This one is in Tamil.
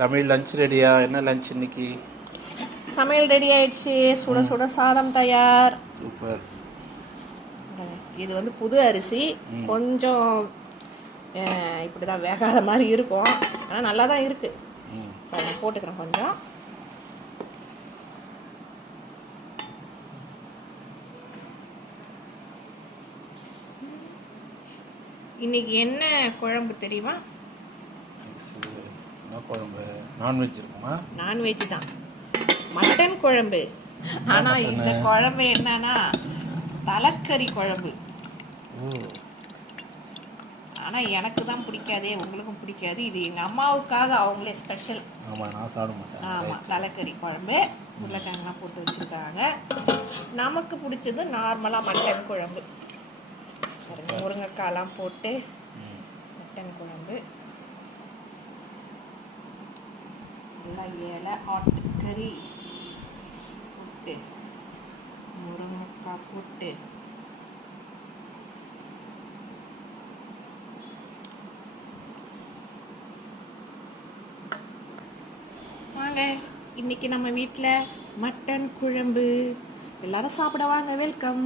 தமிழ் லஞ்ச் ரெடியா? என்ன லஞ்ச் இன்னைக்கு? சமையல் ரெடி ஆயிடுச்சு. சுட சுட சாதம் தயார். சூப்பர். இது வந்து புது அரிசி, கொஞ்சம் இப்படிதான் வேகாத மாதிரி இருக்கும், ஆனால் நல்லா தான் இருக்கு. போட்டுக்கிறேன் கொஞ்சம். இன்னைக்கு என்ன குழம்பு தெரியுமா? என்ன குழம்பு? நான்வெஜ் இருக்குமா? நான்வெஜ் தான், மட்டன் குழம்பு. ஆனா இந்த குழம்பு என்னன்னா தலைக்கறி குழம்பு. ஆனா எனக்கு தான் பிடிக்காதே, உங்களுக்கும் பிடிக்காது. இது எங்க அம்மாவுக்காக அவங்களே ஸ்பெஷல். ஆமா, நான் சாப்பிட மாட்டேன். ஆமா, தலைக்கறி குழம்பு, உருளைக்கிழங்குலாம் போட்டு வச்சிருக்காங்க. நமக்கு பிடிச்சது நார்மலா மட்டன் குழம்பு. முருங்கைக்காய்லாம் போட்டு மட்டன் குழம்பு, நல்லா இலை ஆட்டுக்கறி போட்டு முருங்கைக்காய் போட்டு வாங்க. இன்னைக்கு நம்ம வீட்டில் மட்டன் குழம்பு. எல்லாரும் சாப்பிட வாங்க. வெல்கம்.